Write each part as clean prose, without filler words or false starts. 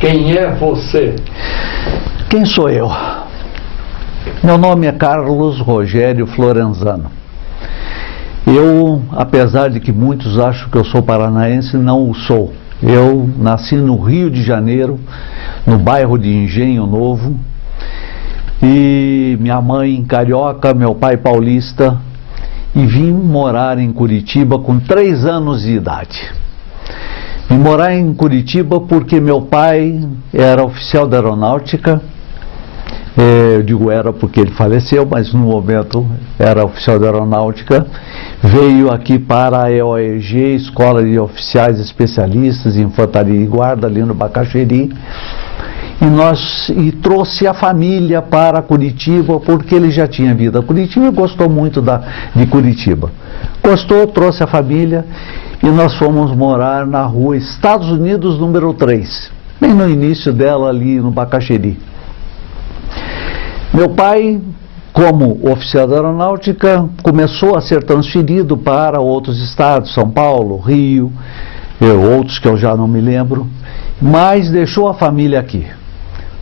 Quem é você? Quem sou eu? Meu nome é Carlos Rogério Florenzano. Eu, apesar de que muitos acham que eu sou paranaense, não o sou. Eu nasci no Rio de Janeiro, no bairro de Engenho Novo, e minha mãe carioca, meu pai paulista, e vim morar em Curitiba com 3 anos de idade. Vim morar em Curitiba porque meu pai era oficial da aeronáutica. Eu digo era porque ele faleceu, mas no momento era oficial da aeronáutica. Veio aqui para a EOEG, Escola de Oficiais Especialistas em Infantaria e Guarda, ali no Bacaxeri. E trouxe a família para Curitiba, porque ele já tinha vindo a Curitiba e gostou muito de Curitiba. Gostou, trouxe a família e nós fomos morar na rua Estados Unidos, número 3, bem no início dela, ali no Bacaxeri. Meu pai, como oficial da aeronáutica, começou a ser transferido para outros estados, São Paulo, Rio, outros que eu já não me lembro, mas deixou a família aqui.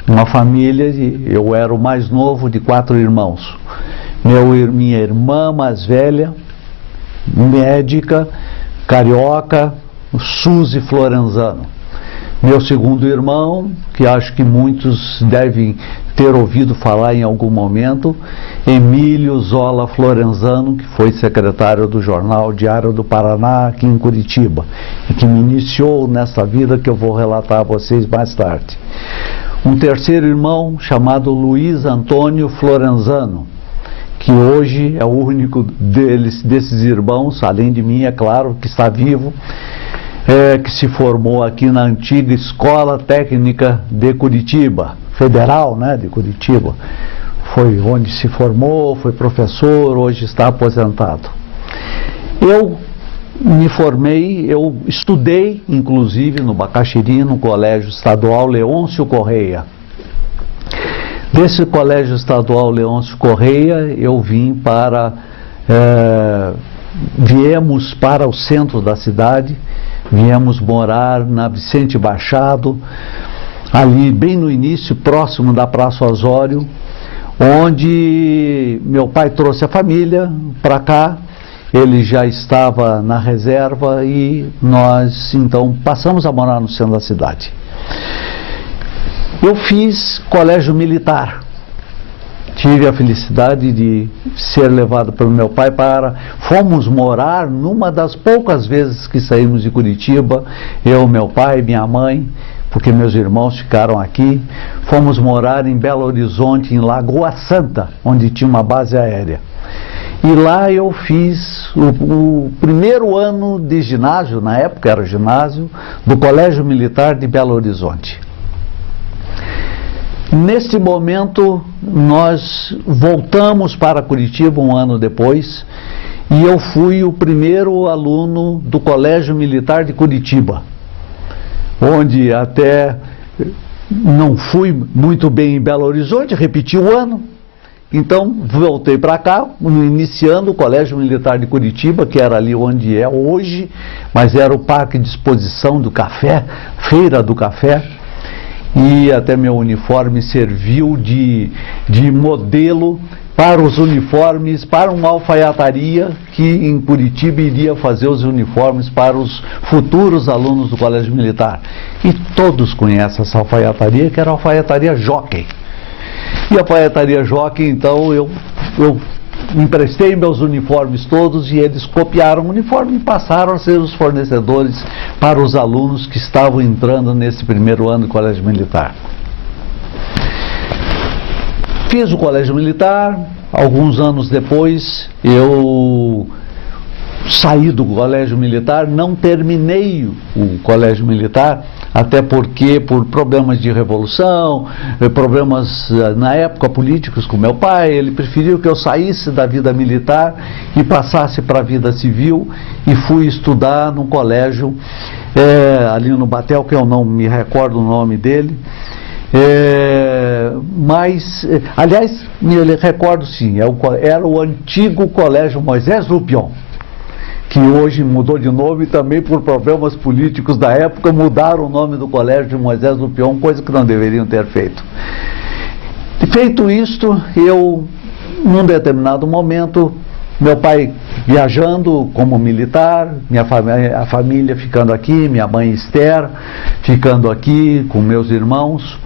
Uma família, eu era o mais novo de 4 irmãos. Minha irmã mais velha, médica, carioca, Suzy Florenzano. Meu segundo irmão, que acho que muitos devem ter ouvido falar em algum momento, Emílio Zola Florenzano, que foi secretário do jornal Diário do Paraná, aqui em Curitiba, e que me iniciou nessa vida que eu vou relatar a vocês mais tarde. Um terceiro irmão chamado Luiz Antônio Florenzano, que hoje é o único desses irmãos, além de mim, é claro, que está vivo, que se formou aqui na antiga Escola Técnica de Curitiba, Federal, né, de Curitiba. Foi onde se formou, foi professor, hoje está aposentado. Eu me formei, eu estudei, inclusive, no Bacaxeri, no Colégio Estadual Leôncio Correia. Desse Colégio Estadual Leôncio Correia, eu viemos para o centro da cidade, viemos morar na Vicente Machado, ali bem no início, próximo da Praça Osório, onde meu pai trouxe a família para cá. Ele já estava na reserva e nós então passamos a morar no centro da cidade. Eu fiz colégio militar. Tive a felicidade de ser levado pelo meu pai fomos morar numa das poucas vezes que saímos de Curitiba, eu, meu pai, minha mãe, porque meus irmãos ficaram aqui. Fomos morar em Belo Horizonte, em Lagoa Santa, onde tinha uma base aérea. E lá eu fiz o primeiro ano de ginásio, na época era ginásio, do Colégio Militar de Belo Horizonte. Neste momento, nós voltamos para Curitiba um ano depois, e eu fui o primeiro aluno do Colégio Militar de Curitiba, onde até não fui muito bem em Belo Horizonte, repeti o ano. Então, voltei para cá, iniciando o Colégio Militar de Curitiba, que era ali onde é hoje, mas era o Parque de Exposição do Café, Feira do Café, e até meu uniforme serviu de modelo para os uniformes, para uma alfaiataria que em Curitiba iria fazer os uniformes para os futuros alunos do Colégio Militar. E todos conhecem essa alfaiataria, que era a alfaiataria Jockey. E a alfaiataria Jockey, então, eu emprestei meus uniformes todos e eles copiaram o uniforme e passaram a ser os fornecedores para os alunos que estavam entrando nesse primeiro ano do Colégio Militar. Fiz o Colégio Militar, alguns anos depois eu saí do Colégio Militar, não terminei o Colégio Militar, até porque por problemas de revolução, problemas na época políticos com meu pai, ele preferiu que eu saísse da vida militar e passasse para a vida civil, e fui estudar num colégio ali no Batel, que eu não me recordo o nome dele, aliás, me recordo sim, era o antigo Colégio Moisés Lupion, que hoje mudou de nome também por problemas políticos da época, mudaram o nome do Colégio de Moisés Lupion, coisa que não deveriam ter feito. Feito isto, eu, num determinado momento, meu pai viajando como militar, a família ficando aqui, minha mãe Esther ficando aqui com meus irmãos,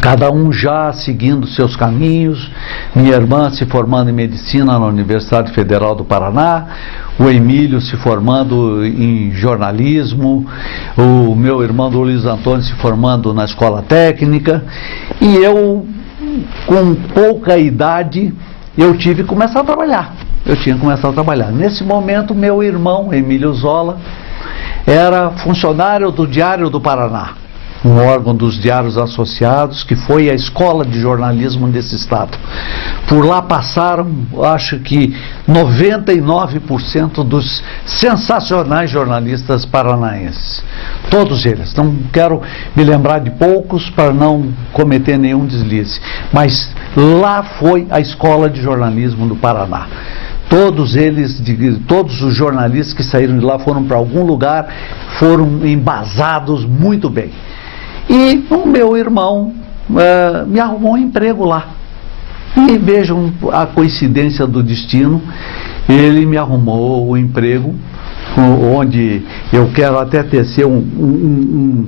cada um já seguindo seus caminhos, minha irmã se formando em medicina na Universidade Federal do Paraná, o Emílio se formando em jornalismo, o meu irmão Luiz Antônio se formando na escola técnica, e eu, com pouca idade, eu tive que começar a trabalhar. Nesse momento, meu irmão, Emílio Zola, era funcionário do Diário do Paraná, um órgão dos Diários Associados, que foi a escola de jornalismo desse estado. Por lá passaram, acho que 99% dos sensacionais jornalistas paranaenses. Todos eles. Não quero me lembrar de poucos para não cometer nenhum deslize. Mas lá foi a escola de jornalismo do Paraná. Todos eles, todos os jornalistas que saíram de lá foram para algum lugar, foram embasados muito bem. E o meu irmão me arrumou um emprego lá. E vejam a coincidência do destino, ele me arrumou o emprego, onde eu quero até tecer um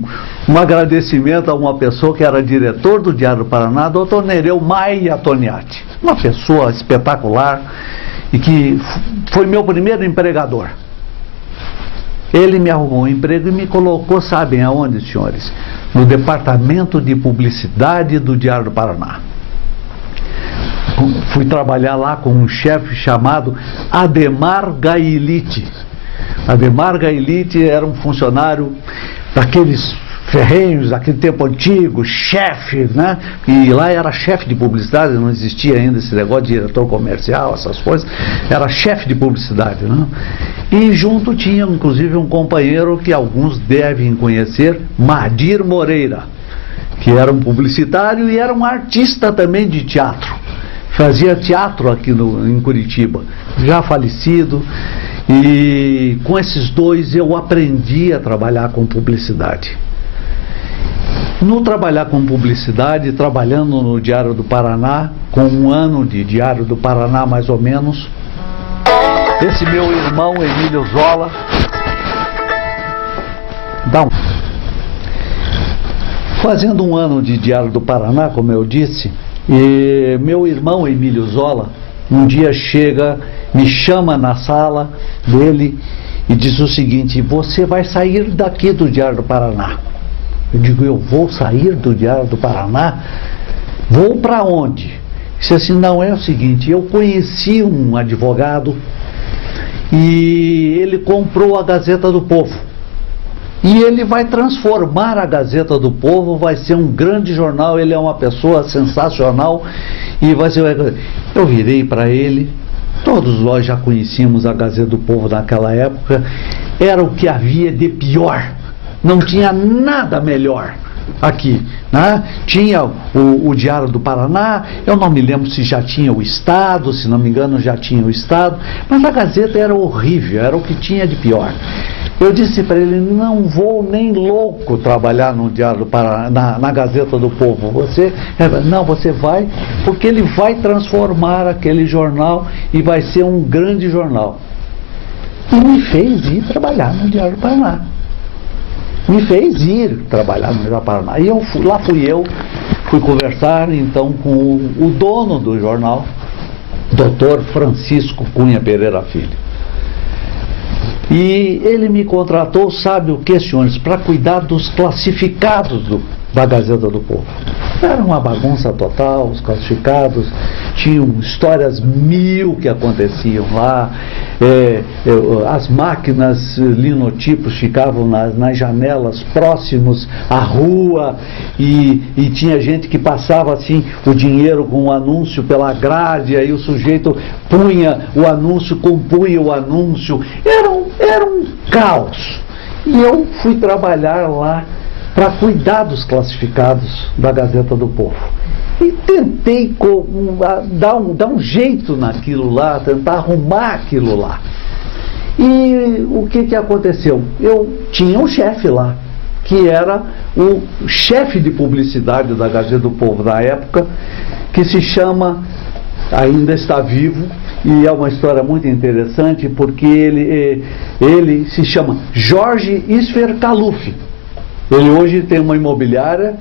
agradecimento a uma pessoa que era diretor do Diário do Paraná, Dr. Nereu Maia Toniati. Uma pessoa espetacular e que foi meu primeiro empregador. Ele me arrumou um emprego e me colocou, sabem aonde, senhores? No departamento de publicidade do Diário do Paraná. Fui trabalhar lá com um chefe chamado Ademar Gailite. Ademar Gailite era um funcionário daqueles ferrenhos, daquele tempo antigo, chefe, né? E lá era chefe de publicidade, não existia ainda esse negócio de diretor comercial, essas coisas. Era chefe de publicidade, né? E junto tinha, inclusive, um companheiro que alguns devem conhecer, Madir Moreira, que era um publicitário e era um artista também de teatro. Fazia teatro aqui em Curitiba, já falecido. E com esses dois eu aprendi a trabalhar com publicidade. No trabalhar com publicidade, trabalhando no Diário do Paraná, com um ano de Diário do Paraná mais ou menos, esse meu irmão Emílio Zola, fazendo um ano de Diário do Paraná, como eu disse, e meu irmão Emílio Zola, um dia chega, me chama na sala dele e diz o seguinte: você vai sair daqui do Diário do Paraná. Eu digo: eu vou sair do Diário do Paraná? Vou para onde? Disse assim: não, é o seguinte, eu conheci um advogado e ele comprou a Gazeta do Povo. E ele vai transformar a Gazeta do Povo, vai ser um grande jornal, ele é uma pessoa sensacional e vai ser... Eu virei para ele, todos nós já conhecíamos a Gazeta do Povo naquela época, era o que havia de pior. Não tinha nada melhor aqui, né? Tinha o Diário do Paraná, eu não me lembro se já tinha o Estado, se não me engano já tinha o Estado, mas a Gazeta era horrível, era o que tinha de pior. Eu disse para ele: não vou nem louco trabalhar no Diário do Paraná, na Gazeta do Povo. Você vai, porque ele vai transformar aquele jornal e vai ser um grande jornal. E me fez ir trabalhar no Diário do Paraná. Me fez ir trabalhar no Diário do Paraná. E lá fui eu, fui conversar então com o dono do jornal, Dr. Francisco Cunha Pereira Filho. E ele me contratou, sabe o que, senhores? Para cuidar dos classificados da Gazeta do Povo. Era uma bagunça total, os classificados, tinham histórias mil que aconteciam lá, as máquinas linotipos ficavam nas janelas próximos à rua e tinha gente que passava assim o dinheiro com o anúncio pela grade, aí o sujeito punha o anúncio, compunha o anúncio, era um caos. E eu fui trabalhar lá para cuidar dos classificados da Gazeta do Povo. E tentei dar um jeito naquilo lá, tentar arrumar aquilo lá. E o que aconteceu? Eu tinha um chefe lá, que era o chefe de publicidade da Gazeta do Povo na época, que se chama, ainda está vivo, e é uma história muito interessante, porque ele se chama Jorge Isfer Kaluf. Ele hoje tem uma imobiliária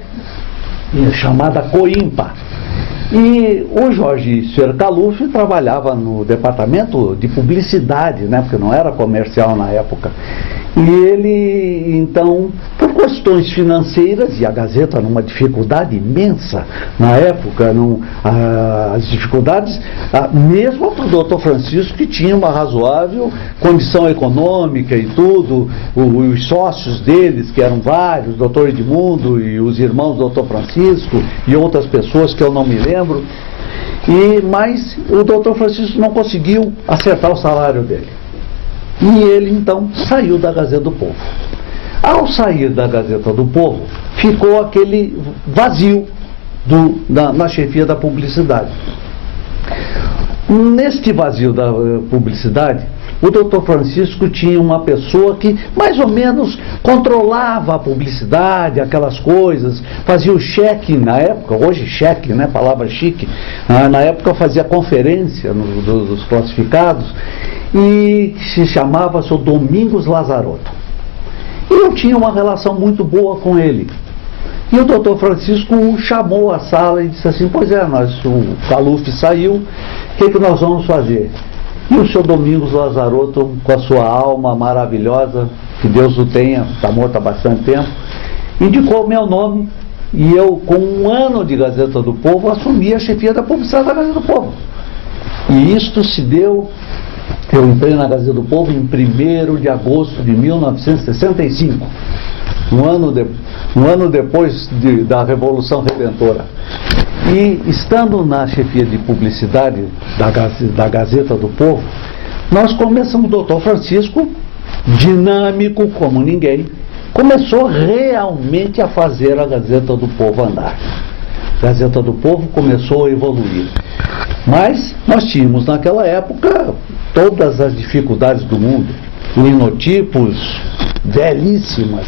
chamada Coimpa. E o Jorge Isfer Kaluf trabalhava no departamento de publicidade, né, porque não era comercial na época. E ele, então, por questões financeiras, e a Gazeta numa dificuldade imensa na época, as dificuldades, mesmo para o doutor Francisco, que tinha uma razoável condição econômica e tudo, os sócios deles, que eram vários, o doutor Edmundo e os irmãos do doutor Francisco e outras pessoas que eu não me lembro, mas o doutor Francisco não conseguiu acertar o salário dele. E ele, então, saiu da Gazeta do Povo. Ao sair da Gazeta do Povo, ficou aquele vazio na chefia da publicidade. Neste vazio da publicidade, o doutor Francisco tinha uma pessoa que mais ou menos controlava a publicidade, aquelas coisas, fazia o cheque na época, hoje cheque, né, palavra chique, na época fazia conferência dos classificados, e se chamava seu Domingos Lazarotto. E eu tinha uma relação muito boa com ele. E o doutor Francisco o chamou à sala e disse assim: pois é, o Kaluf saiu, o que nós vamos fazer? E o seu Domingos Lazarotto, com a sua alma maravilhosa, que Deus o tenha, está morto há bastante tempo, indicou o meu nome, e eu, com 1 ano de Gazeta do Povo, assumi a chefia da publicidade da Gazeta do Povo. E isto se deu. Eu entrei na Gazeta do Povo em 1º de agosto de 1965, um ano depois da Revolução Redentora. E estando na chefia de publicidade da Gazeta do Povo, nós começamos, o doutor Francisco, dinâmico como ninguém, começou realmente a fazer a Gazeta do Povo andar. A Gazeta do Povo começou a evoluir. Mas nós tínhamos naquela época todas as dificuldades do mundo, linotipos velhíssimas,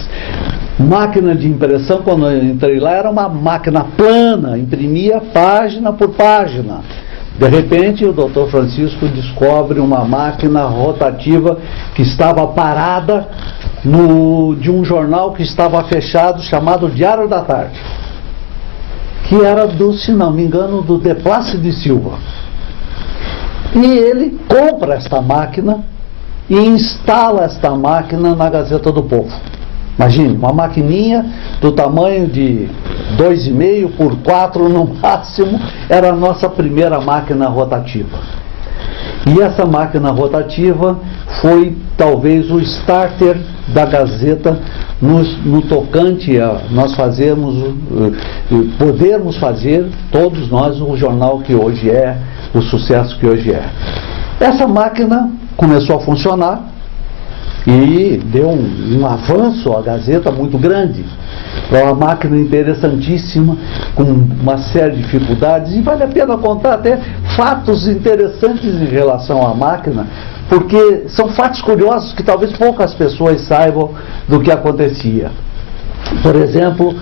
máquina de impressão, quando eu entrei lá, era uma máquina plana, imprimia página por página. De repente o doutor Francisco descobre uma máquina rotativa que estava parada de um jornal que estava fechado, chamado Diário da Tarde, que era se não me engano, do De Plácido Silva. E ele compra esta máquina e instala esta máquina na Gazeta do Povo. Imagine, uma maquininha do tamanho de 2,5 por 4 no máximo, era a nossa primeira máquina rotativa. E essa máquina rotativa foi talvez o starter da Gazeta no tocante a nós podermos fazer, todos nós, o jornal que hoje é, o sucesso que hoje é. Essa máquina começou a funcionar e deu um avanço à Gazeta muito grande. É uma máquina interessantíssima, com uma série de dificuldades, e vale a pena contar até fatos interessantes em relação à máquina, porque são fatos curiosos que talvez poucas pessoas saibam do que acontecia. Por exemplo,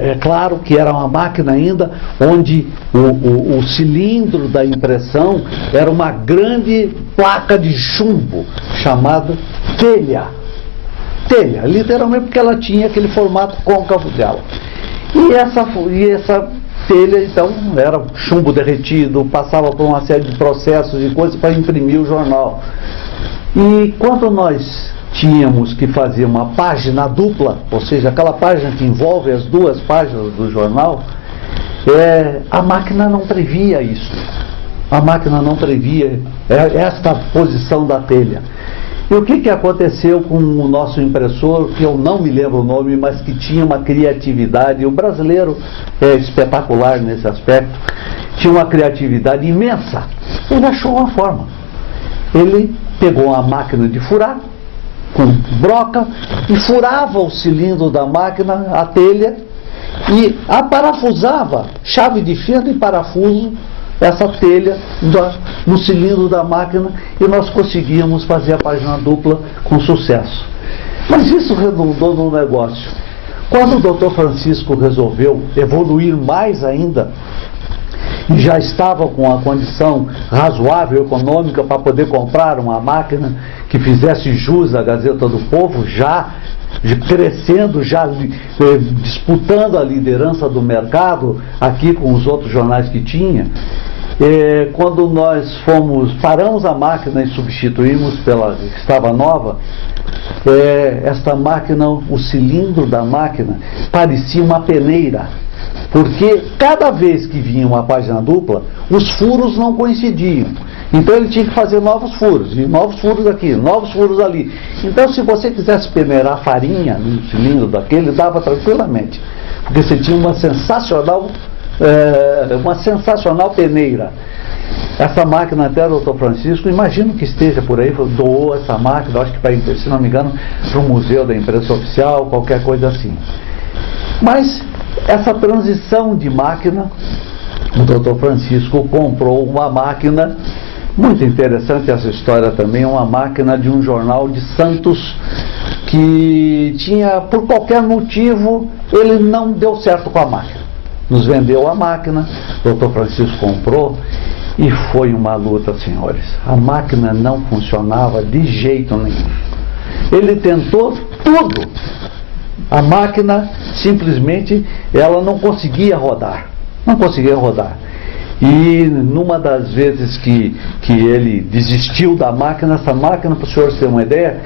é claro que era uma máquina ainda onde o cilindro da impressão era uma grande placa de chumbo chamada telha, literalmente, porque ela tinha aquele formato côncavo dela. E essa telha, então, era chumbo derretido, passava por uma série de processos e coisas para imprimir o jornal. E quando nós tínhamos que fazer uma página dupla, ou seja, aquela página que envolve as duas páginas do jornal, a máquina não previa isso. A máquina não previa esta posição da telha. E o que aconteceu com o nosso impressor, que eu não me lembro o nome, mas que tinha uma criatividade, o brasileiro é espetacular nesse aspecto, tinha uma criatividade imensa. Ele achou uma forma. Ele pegou uma máquina de furar, com broca, e furava o cilindro da máquina, a telha, e a parafusava, chave de fenda e parafuso, essa telha no cilindro da máquina e nós conseguíamos fazer a página dupla com sucesso. Mas isso redundou no negócio. Quando o Dr. Francisco resolveu evoluir mais ainda, e já estava com a condição razoável econômica para poder comprar uma máquina que fizesse jus à Gazeta do Povo, já crescendo, já disputando a liderança do mercado aqui com os outros jornais que tinha. Quando nós paramos a máquina e substituímos pela que estava nova, esta máquina, o cilindro da máquina parecia uma peneira, porque cada vez que vinha uma página dupla, os furos não coincidiam. Então ele tinha que fazer novos furos, e novos furos aqui, novos furos ali. Então se você quisesse peneirar farinha no cilindro daquele, dava tranquilamente, porque você tinha uma sensacional peneira. Essa máquina até o Dr. Francisco, imagino que esteja por aí, doou essa máquina, acho que se não me engano, para o Museu da Imprensa Oficial, qualquer coisa assim. Mas essa transição de máquina, o Dr. Francisco comprou uma máquina, muito interessante essa história também, uma máquina de um jornal de Santos, que tinha, por qualquer motivo, ele não deu certo com a máquina. Nos vendeu a máquina, o Dr. Francisco comprou, e foi uma luta, senhores. A máquina não funcionava de jeito nenhum. Ele tentou tudo. A máquina, simplesmente, ela não conseguia rodar. Não conseguia rodar. E numa das vezes que ele desistiu da máquina, essa máquina, para o senhor ter uma ideia,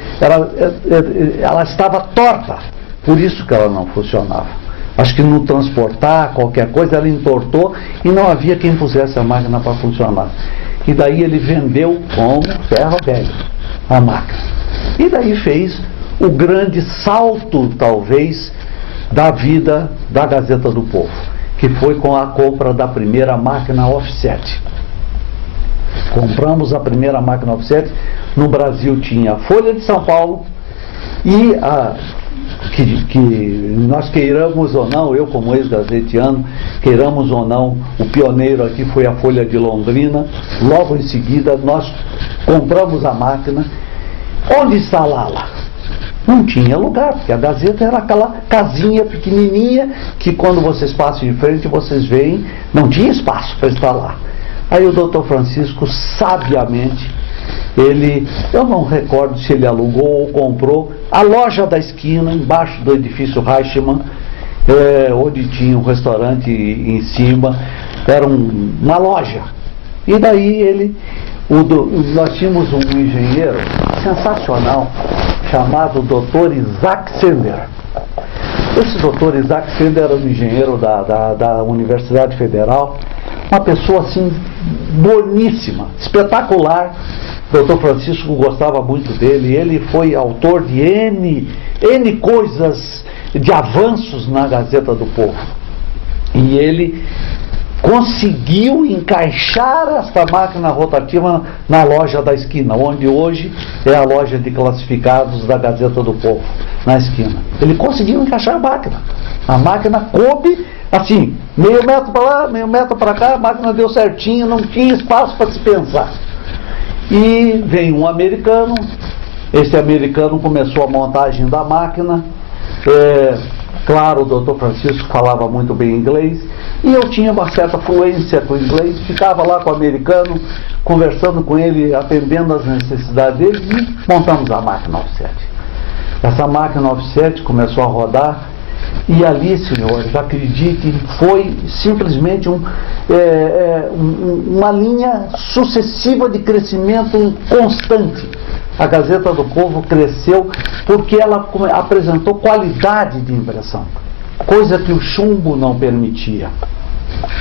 ela estava torta. Por isso que ela não funcionava. Acho que no transportar qualquer coisa, ela entortou e não havia quem pusesse a máquina para funcionar. E daí ele vendeu como ferro velho a máquina. E daí fez o grande salto, talvez, da vida da Gazeta do Povo, que foi com a compra da primeira máquina offset. Compramos a primeira máquina offset. No Brasil tinha a Folha de São Paulo e que nós queiramos ou não, eu como ex-gazetiano, queiramos ou não, o pioneiro aqui foi a Folha de Londrina. Logo em seguida nós compramos a máquina. Onde instalá-la? Não tinha lugar, porque a Gazeta era aquela casinha pequenininha que quando vocês passam de frente vocês veem, não tinha espaço para instalar. Aí o Dr. Francisco, sabiamente, eu não recordo se ele alugou ou comprou a loja da esquina, embaixo do edifício Reichmann, onde tinha um restaurante em cima, era uma loja. E daí nós tínhamos um engenheiro sensacional, chamado Dr. Isaac Sender. Esse Dr. Isaac Sender era um engenheiro da Universidade Federal, uma pessoa assim, boníssima, espetacular. O Dr. Francisco gostava muito dele, ele foi autor de N coisas, de avanços na Gazeta do Povo. E ele conseguiu encaixar esta máquina rotativa na loja da esquina, onde hoje é a loja de classificados da Gazeta do Povo, na esquina. Ele conseguiu encaixar a máquina. A máquina coube, assim, meio metro para lá, meio metro para cá, a máquina deu certinho, não tinha espaço para se pensar. E veio um americano, esse americano começou a montagem da máquina. Claro, o Dr. Francisco falava muito bem inglês, e eu tinha uma certa fluência com o inglês, ficava lá com o americano, conversando com ele, atendendo às necessidades dele, e montamos a máquina offset. Essa máquina offset começou a rodar, e ali, senhores, acreditem, foi simplesmente uma linha sucessiva de crescimento constante. A Gazeta do Povo cresceu porque ela apresentou qualidade de impressão, coisa que o chumbo não permitia.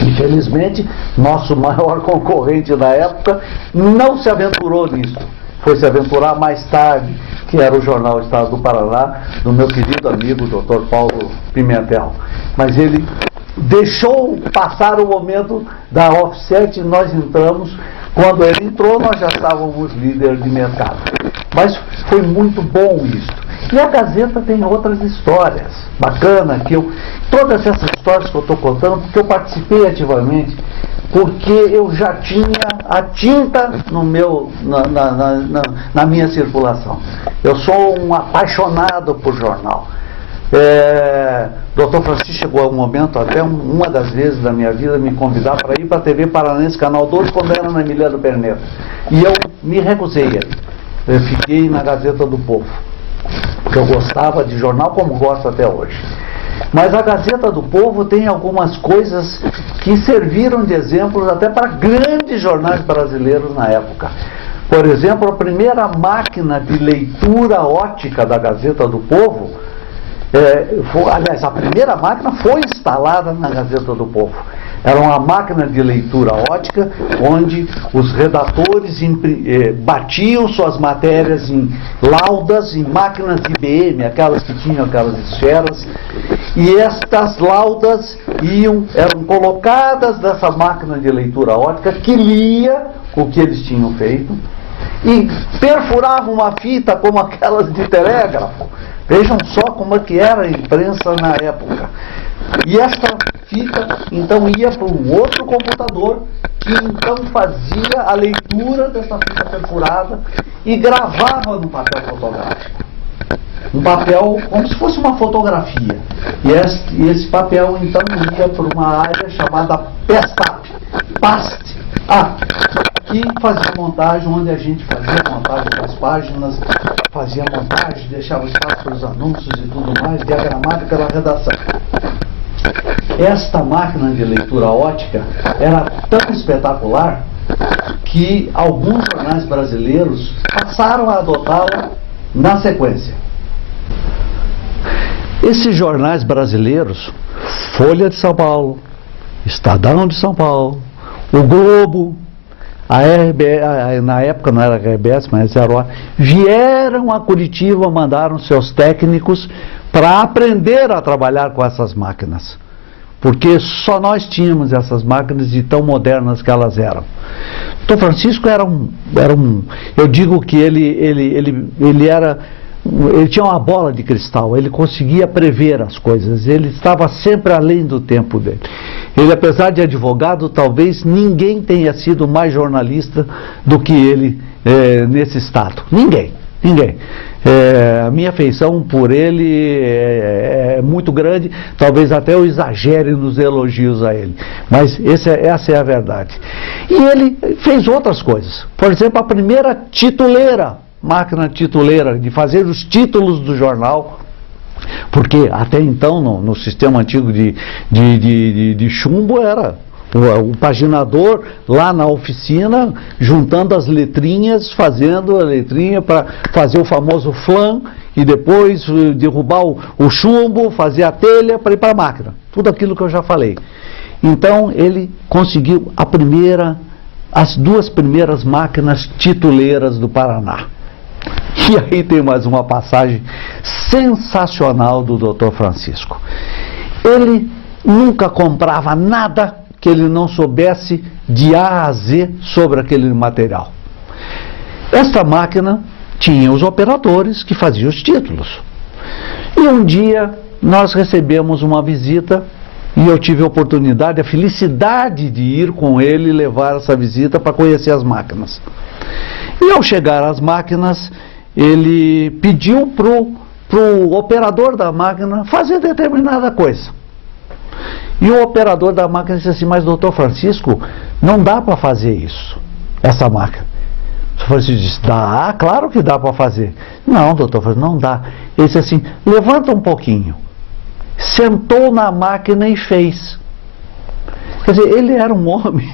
Infelizmente, nosso maior concorrente na época não se aventurou nisso. Foi se aventurar mais tarde, que era o jornal Estado do Paraná, do meu querido amigo Dr. Paulo Pimentel. Mas ele deixou passar o momento da offset e nós entramos. Quando ele entrou, nós já estávamos líderes de mercado. Mas foi muito bom isso. E a Gazeta tem outras histórias bacanas, todas essas histórias que eu estou contando, porque eu participei ativamente porque eu já tinha a tinta no meu, na minha circulação. Eu sou um apaixonado por jornal. Dr. Francisco chegou a um momento, até uma das vezes da minha vida, me convidar para ir para a TV Paranense, Canal 12, quando era na Emiliano Perneta. E eu me recusei. Eu fiquei na Gazeta do Povo, porque eu gostava de jornal como gosto até hoje. Mas a Gazeta do Povo tem algumas coisas que serviram de exemplos até para grandes jornais brasileiros na época. Por exemplo, a primeira máquina de leitura ótica da Gazeta do Povo, aliás, a primeira máquina foi instalada na Gazeta do Povo. Era uma máquina de leitura ótica, onde os redatores batiam suas matérias em laudas, em máquinas IBM, aquelas que tinham aquelas esferas, e estas laudas eram colocadas nessa máquina de leitura ótica, que lia o que eles tinham feito, e perfurava uma fita como aquelas de telégrafo. Vejam só como é que era a imprensa na época. E esta fita, então, ia para um outro computador, que então fazia a leitura dessa fita perfurada e gravava no papel fotográfico. Um papel como se fosse uma fotografia. E esse papel, então, ia para uma área chamada PAST, que fazia montagem, onde a gente fazia montagem das páginas, fazia montagem, deixava espaço para os anúncios e tudo mais, diagramado pela redação. Esta máquina de leitura ótica era tão espetacular que alguns jornais brasileiros passaram a adotá-la na sequência. Esses jornais brasileiros, Folha de São Paulo, Estadão de São Paulo, o Globo, a RBS, na época não era a RBS, mas era vieram a Curitiba, mandaram seus técnicos para aprender a trabalhar com essas máquinas, porque só nós tínhamos essas máquinas de tão modernas que elas eram. Dr. Francisco eu digo que ele tinha uma bola de cristal, ele conseguia prever as coisas, ele estava sempre além do tempo dele. Ele, apesar de advogado, talvez ninguém tenha sido mais jornalista do que ele nesse estado. Ninguém. A minha afeição por ele é muito grande, talvez até eu exagere nos elogios a ele, mas essa é a verdade. E ele fez outras coisas, por exemplo, a primeira máquina tituleira, de fazer os títulos do jornal, porque até então no sistema antigo de chumbo era o paginador lá na oficina, juntando as letrinhas, fazendo a letrinha para fazer o famoso flan e depois derrubar o chumbo, fazer a telha para ir para a máquina. Tudo aquilo que eu já falei. Então ele conseguiu as duas primeiras máquinas tituleiras do Paraná. E aí tem mais uma passagem sensacional do Dr. Francisco. Ele nunca comprava nada que ele não soubesse de A a Z sobre aquele material. Esta máquina tinha os operadores que faziam os títulos. E um dia nós recebemos uma visita e eu tive a oportunidade, a felicidade de ir com ele e levar essa visita para conhecer as máquinas. E ao chegar às máquinas, ele pediu para o operador da máquina fazer determinada coisa. E o operador da máquina disse assim: mas doutor Francisco, não dá para fazer isso, essa máquina. O doutor Francisco disse: dá, claro que dá para fazer. Não, doutor Francisco, não dá. Ele disse assim: levanta um pouquinho. Sentou na máquina e fez. Quer dizer, ele era um homem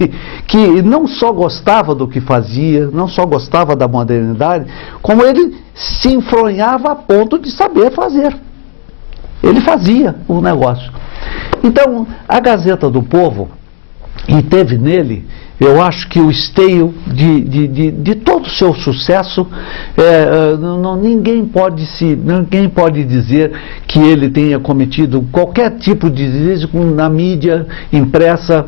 que não só gostava do que fazia, não só gostava da modernidade, como ele se enfronhava a ponto de saber fazer. Ele fazia o negócio. Então, a Gazeta do Povo, e teve nele, eu acho que o esteio de todo o seu sucesso, ninguém pode dizer que ele tenha cometido qualquer tipo de deslize na mídia impressa,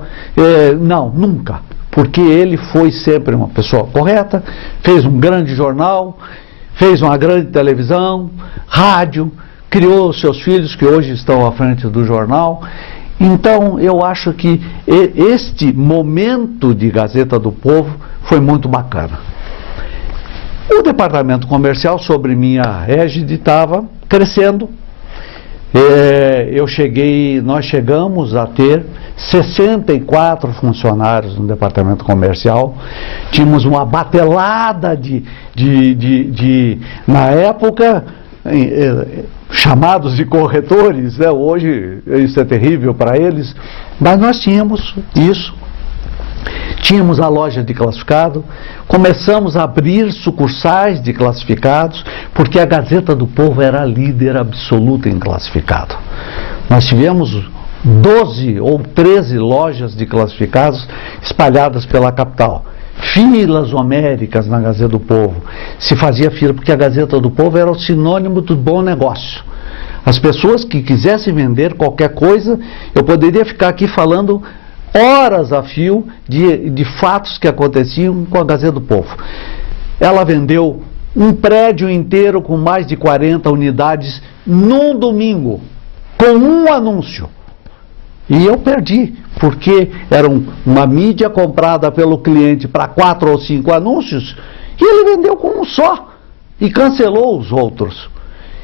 não, nunca, porque ele foi sempre uma pessoa correta, fez um grande jornal, fez uma grande televisão, rádio, criou seus filhos que hoje estão à frente do jornal, Então, eu acho que este momento de Gazeta do Povo foi muito bacana. O departamento comercial, sobre minha égide, estava crescendo. Nós chegamos a ter 64 funcionários no departamento comercial. Tínhamos uma batelada na época, chamados de corretores, né? Hoje isso é terrível para eles, mas nós tínhamos isso. Tínhamos a loja de classificado, começamos a abrir sucursais de classificados, porque a Gazeta do Povo era a líder absoluta em classificado. Nós tivemos 12 ou 13 lojas de classificados espalhadas pela capital. Filas homéricas na Gazeta do Povo. Se fazia fila porque a Gazeta do Povo era o sinônimo do bom negócio. As pessoas que quisessem vender qualquer coisa, eu poderia ficar aqui falando horas a fio de fatos que aconteciam com a Gazeta do Povo. Ela vendeu um prédio inteiro com mais de 40 unidades num domingo, com um anúncio. E eu perdi, porque era uma mídia comprada pelo cliente para 4 ou 5 anúncios, e ele vendeu com um só, e cancelou os outros.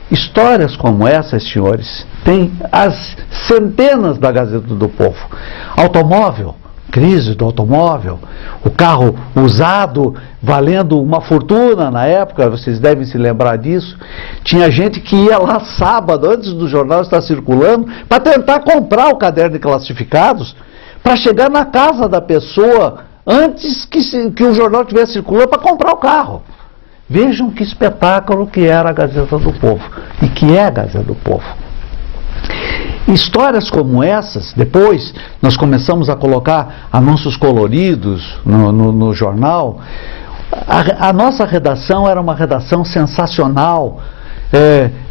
Histórias como essas, senhores, tem as centenas da Gazeta do Povo. Automóvel, crise do automóvel, o carro usado valendo uma fortuna na época, vocês devem se lembrar disso. Tinha gente que ia lá sábado, antes do jornal estar circulando, para tentar comprar o caderno de classificados, para chegar na casa da pessoa antes que o jornal estivesse circulando para comprar o carro. Vejam que espetáculo que era a Gazeta do Povo, e que é a Gazeta do Povo. Histórias como essas, depois nós começamos a colocar anúncios coloridos no jornal. A nossa redação era uma redação sensacional.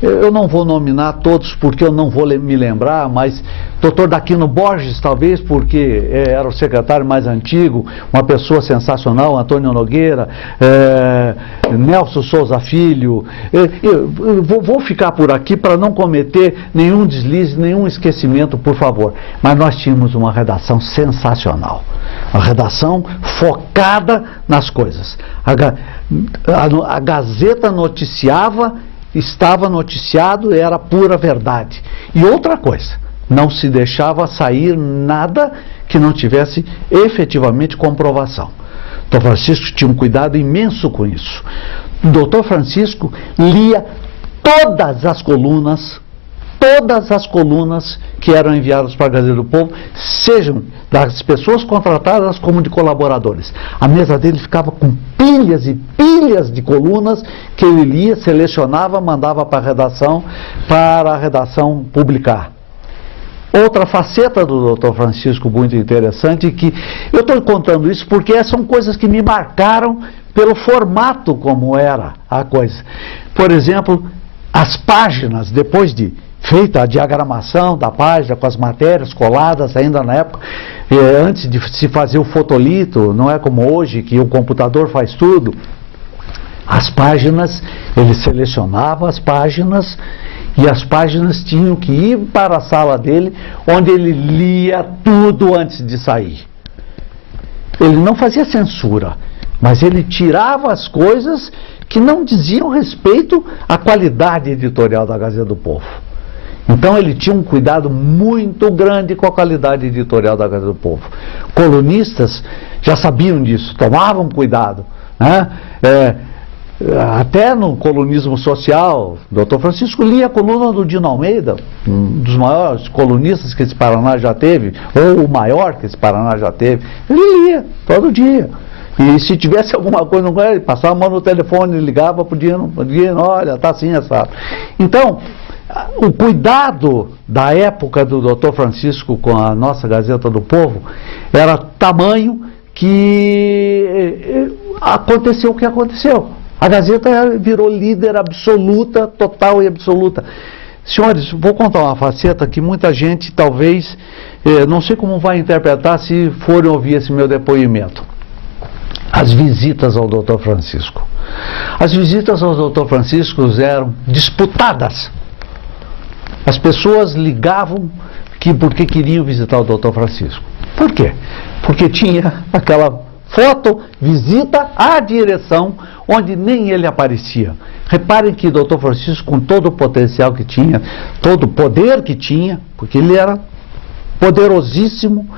Eu não vou nominar todos porque eu não vou me lembrar, mas Dr. Daquino Borges, talvez porque era o secretário mais antigo, uma pessoa sensacional, Antônio Nogueira, Nelson Souza Filho. Vou ficar por aqui para não cometer nenhum deslize, nenhum esquecimento, por favor. Mas nós tínhamos uma redação sensacional, uma redação focada nas coisas. A Gazeta noticiava, estava noticiado, era pura verdade. E outra coisa, não se deixava sair nada que não tivesse efetivamente comprovação. O Dr. Francisco tinha um cuidado imenso com isso. O Dr. Francisco lia todas as colunas que eram enviadas para a Gazeta do Povo, sejam das pessoas contratadas como de colaboradores. A mesa dele ficava com pilhas e pilhas de colunas que ele lia, selecionava, mandava para a redação publicar. Outra faceta do Dr. Francisco muito interessante, que eu estou contando isso porque são coisas que me marcaram pelo formato como era a coisa. Por exemplo, as páginas, depois de feita a diagramação da página com as matérias coladas ainda na época, antes de se fazer o fotolito, não é como hoje que o computador faz tudo. As páginas, ele selecionava as páginas e as páginas tinham que ir para a sala dele, onde ele lia tudo antes de sair. Ele não fazia censura, mas ele tirava as coisas que não diziam respeito à qualidade editorial da Gazeta do Povo. Então ele tinha um cuidado muito grande com a qualidade editorial da Gazeta do Povo. Colunistas já sabiam disso, tomavam cuidado, né? Até no colunismo social, o Dr. Francisco lia a coluna do Dino Almeida, um dos maiores colunistas que esse Paraná já teve, ou o maior que esse Paraná já teve. Ele lia todo dia. E se tivesse alguma coisa, ele passava a mão no telefone, ligava para o Dino, olha, está assim, essa. Então, o cuidado da época do Dr. Francisco com a nossa Gazeta do Povo era tamanho que aconteceu o que aconteceu. A Gazeta virou líder absoluta, total e absoluta. Senhores, vou contar uma faceta que muita gente talvez, não sei como vai interpretar se forem ouvir esse meu depoimento. As visitas ao Dr. Francisco. As visitas ao Dr. Francisco eram disputadas. As pessoas ligavam porque queriam visitar o Dr. Francisco. Por quê? Porque tinha aquela foto, visita à direção, onde nem ele aparecia. Reparem que o Dr. Francisco, com todo o potencial que tinha, todo o poder que tinha, porque ele era poderosíssimo,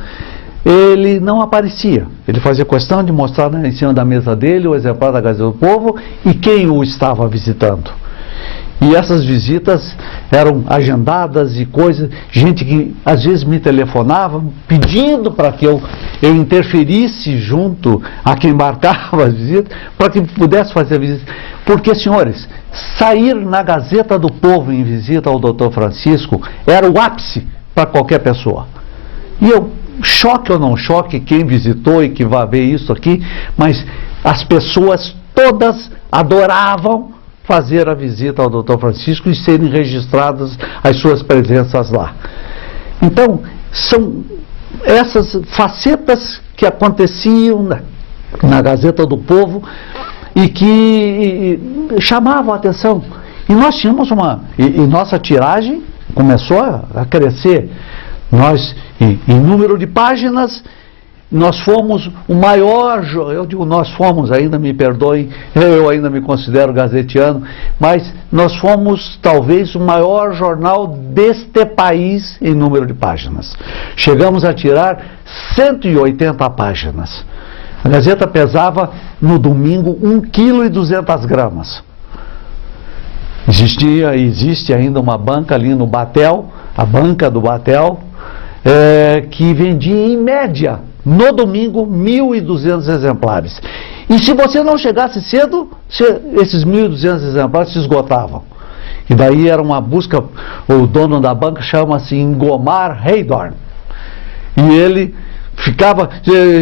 ele não aparecia. Ele fazia questão de mostrar em cima da mesa dele o exemplar da Gazeta do Povo e quem o estava visitando. E essas visitas eram agendadas e coisas, gente que às vezes me telefonava pedindo para que eu interferisse junto a quem marcava as visitas, para que pudesse fazer a visita. Porque, senhores, sair na Gazeta do Povo em visita ao Dr. Francisco era o ápice para qualquer pessoa. E eu, choque ou não choque, quem visitou e que vai ver isso aqui, mas as pessoas todas adoravam fazer a visita ao Dr. Francisco e serem registradas as suas presenças lá. Então, são essas facetas que aconteciam na Gazeta do Povo e que chamavam a atenção. E nós tínhamos e nossa tiragem começou a crescer. Nós, em número de páginas, nós fomos o maior, eu digo nós fomos, ainda me perdoem, eu ainda me considero gazetiano, mas nós fomos talvez o maior jornal deste país em número de páginas. Chegamos a tirar 180 páginas. A Gazeta pesava no domingo 1,2 kg. Existe ainda uma banca ali no Batel, a banca do Batel, que vendia em média no domingo 1.200 exemplares. E se você não chegasse cedo, esses 1.200 exemplares se esgotavam. E daí era uma busca, o dono da banca chama-se Ingomar Heidorn. E ele ficava,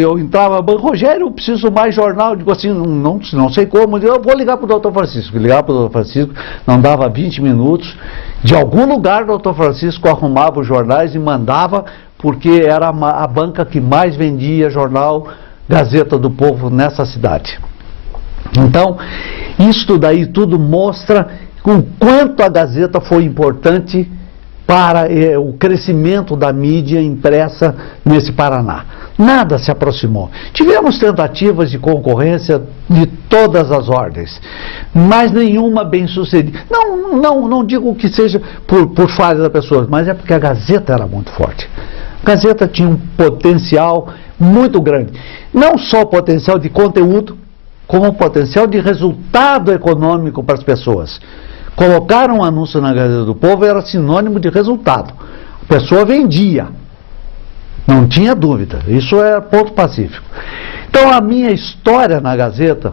eu entrava na banca, Rogério, eu preciso mais jornal. Eu digo assim, não sei como, eu vou ligar para o Dr. Francisco. Ligar para o Dr. Francisco, não dava 20 minutos. De algum lugar o Dr. Francisco arrumava os jornais e mandava, porque era a banca que mais vendia jornal Gazeta do Povo nessa cidade. Então, isto daí tudo mostra o quanto a Gazeta foi importante para o crescimento da mídia impressa nesse Paraná. Nada se aproximou. Tivemos tentativas de concorrência de todas as ordens, mas nenhuma bem sucedida. Não digo que seja por falha da pessoa, mas é porque a Gazeta era muito forte. A Gazeta tinha um potencial muito grande. Não só potencial de conteúdo, como potencial de resultado econômico para as pessoas. Colocar um anúncio na Gazeta do Povo era sinônimo de resultado. A pessoa vendia. Não tinha dúvida. Isso é ponto pacífico. Então a minha história na Gazeta,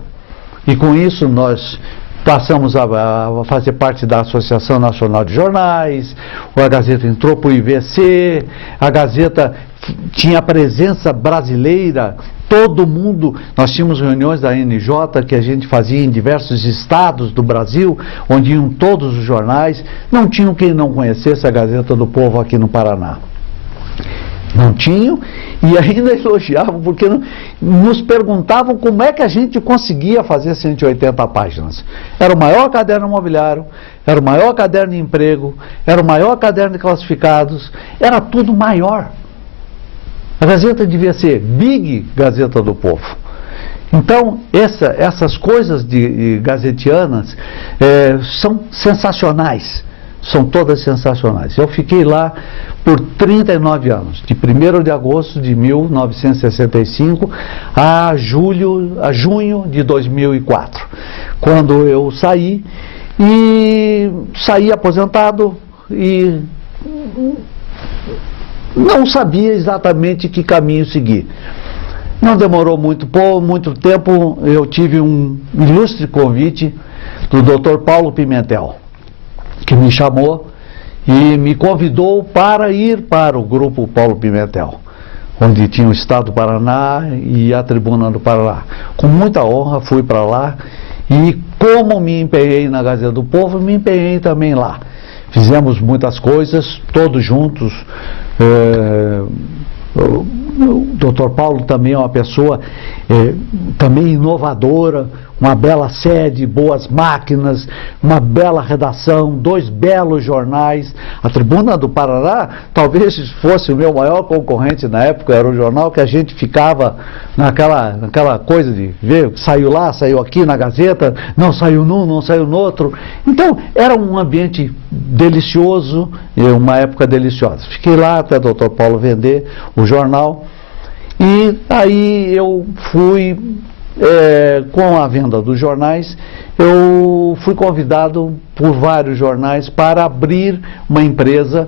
e com isso nós passamos a fazer parte da Associação Nacional de Jornais, a Gazeta entrou para o IVC, a Gazeta tinha presença brasileira, todo mundo, nós tínhamos reuniões da NJ que a gente fazia em diversos estados do Brasil, onde iam todos os jornais, não tinham quem não conhecesse a Gazeta do Povo aqui no Paraná. Não tinham, e ainda elogiavam, porque nos perguntavam como é que a gente conseguia fazer 180 páginas. Era o maior caderno imobiliário, era o maior caderno de emprego, era o maior caderno de classificados, era tudo maior. A Gazeta devia ser Big Gazeta do Povo. Então, essas coisas gazetianas são sensacionais, são todas sensacionais. Eu fiquei lá por 39 anos, de 1º de agosto de 1965 a junho de 2004, quando eu saí aposentado e não sabia exatamente que caminho seguir. Não demorou muito tempo, eu tive um ilustre convite do Dr. Paulo Pimentel, que me chamou e me convidou para ir para o Grupo Paulo Pimentel, onde tinha o Estado do Paraná e a Tribuna do Paraná. Com muita honra fui para lá e, como me empenhei na Gazeta do Povo, me empenhei também lá. Fizemos muitas coisas, todos juntos. O Dr. Paulo também é uma pessoa também inovadora, uma bela sede, boas máquinas, uma bela redação, 2 belos jornais. A Tribuna do Paraná talvez fosse o meu maior concorrente na época, era o jornal que a gente ficava naquela coisa de ver, saiu lá, saiu aqui na Gazeta, não saiu num, não saiu no outro. Então, era um ambiente delicioso, uma época deliciosa. Fiquei lá até o Dr. Paulo vender o jornal, e aí eu fui, com a venda dos jornais, eu fui convidado por vários jornais para abrir uma empresa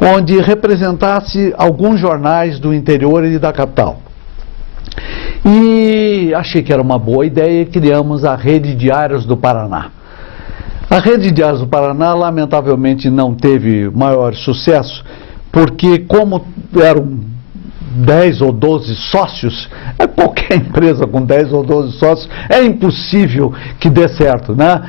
onde representasse alguns jornais do interior e da capital. E achei que era uma boa ideia e criamos a Rede Diários do Paraná. A Rede Diários do Paraná, lamentavelmente, não teve maior sucesso, porque como eram 10 ou 12 sócios, qualquer empresa com 10 ou 12 sócios, é impossível que dê certo, né?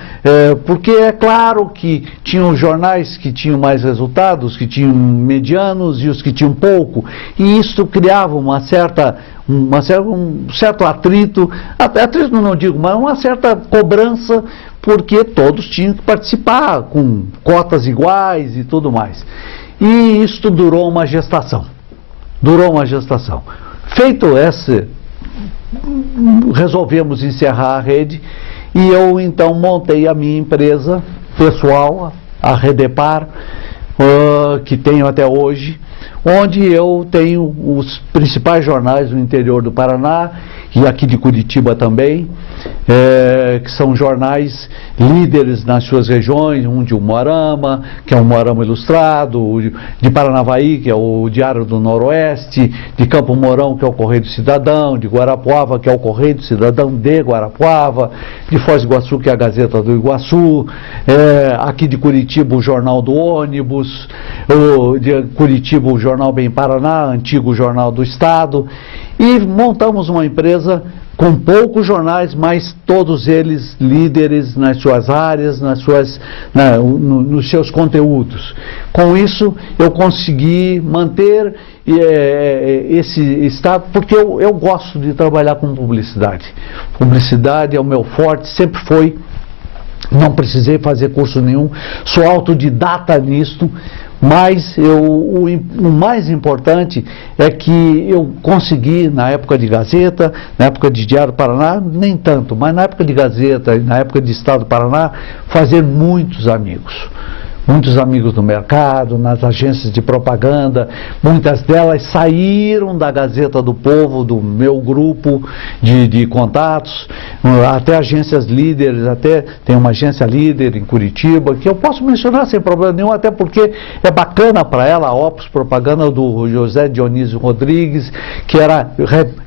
Porque é claro que tinham jornais que tinham mais resultados, que tinham medianos e os que tinham pouco, e isso criava um certo atrito não digo, mas uma certa cobrança, porque todos tinham que participar com cotas iguais e tudo mais. E isto durou uma gestação. Feito esse, resolvemos encerrar a rede e eu então montei a minha empresa pessoal, a Redepar, que tenho até hoje, onde eu tenho os principais jornais do interior do Paraná e aqui de Curitiba também, que são jornais líderes nas suas regiões, um de Umuarama, que é o Umuarama Ilustrado, de Paranavaí, que é o Diário do Noroeste, de Campo Mourão, que é o Correio do Cidadão, de Guarapuava, que é o Correio do Cidadão de Guarapuava, de Foz do Iguaçu, que é a Gazeta do Iguaçu, aqui de Curitiba, o Jornal do Ônibus, de Curitiba, o Jornal Bem Paraná, antigo Jornal do Estado, e montamos uma empresa com poucos jornais, mas todos eles líderes nas suas áreas, nos seus conteúdos. Com isso, eu consegui manter esse estado, porque eu gosto de trabalhar com publicidade. Publicidade é o meu forte, sempre foi. Não precisei fazer curso nenhum, sou autodidata nisto. Mas o mais importante é que eu consegui, na época de Gazeta, na época de Diário do Paraná, nem tanto, mas na época de Gazeta e na época de Estado do Paraná, fazer muitos amigos no mercado, nas agências de propaganda. Muitas delas saíram da Gazeta do Povo, do meu grupo de contatos, até agências líderes, até tem uma agência líder em Curitiba, que eu posso mencionar sem problema nenhum, até porque é bacana para ela, a Opus Propaganda do José Dionísio Rodrigues, que era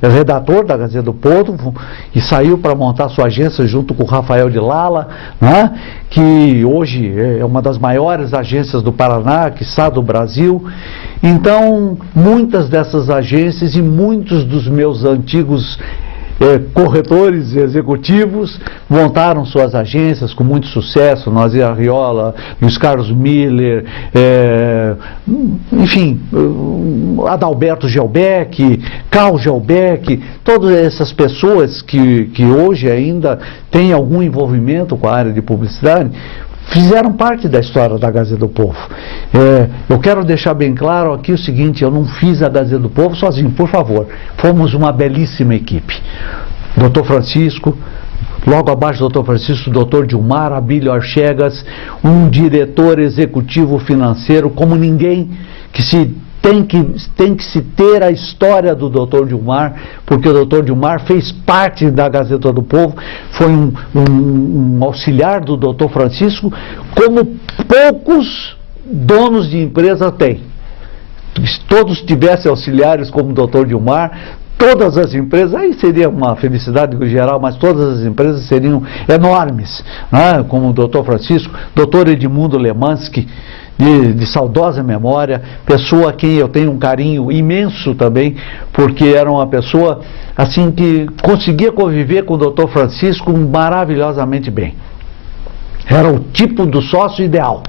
redator da Gazeta do Povo e saiu para montar sua agência junto com o Rafael de Lala, né? Que hoje é uma das maiores agências do Paraná, quiçá do Brasil. Então, muitas dessas agências e muitos dos meus antigos corretores executivos montaram suas agências com muito sucesso, Nazir Arriola, Luiz Carlos Miller, enfim, Adalberto Gelbeck, Carl Gelbeck, todas essas pessoas que hoje ainda têm algum envolvimento com a área de publicidade, fizeram parte da história da Gazeta do Povo. Eu quero deixar bem claro aqui o seguinte: eu não fiz a Gazeta do Povo sozinho, por favor. Fomos uma belíssima equipe. Dr. Francisco, logo abaixo do Dr. Francisco, o Dr. Dilmar Abílio Archegas, um diretor executivo financeiro como ninguém, que tem que se ter a história do Dr. Dilmar, porque o Dr. Dilmar fez parte da Gazeta do Povo, foi um auxiliar do Dr. Francisco, como poucos donos de empresa têm. Se todos tivessem auxiliares como o Dr. Dilmar, todas as empresas, aí seria uma felicidade geral, mas todas as empresas seriam enormes, né? Como o Dr. Francisco, Dr. Edmundo Lemansky, de saudosa memória, pessoa a quem eu tenho um carinho imenso também, porque era uma pessoa assim que conseguia conviver com o Dr. Francisco maravilhosamente bem. Era o tipo do sócio ideal,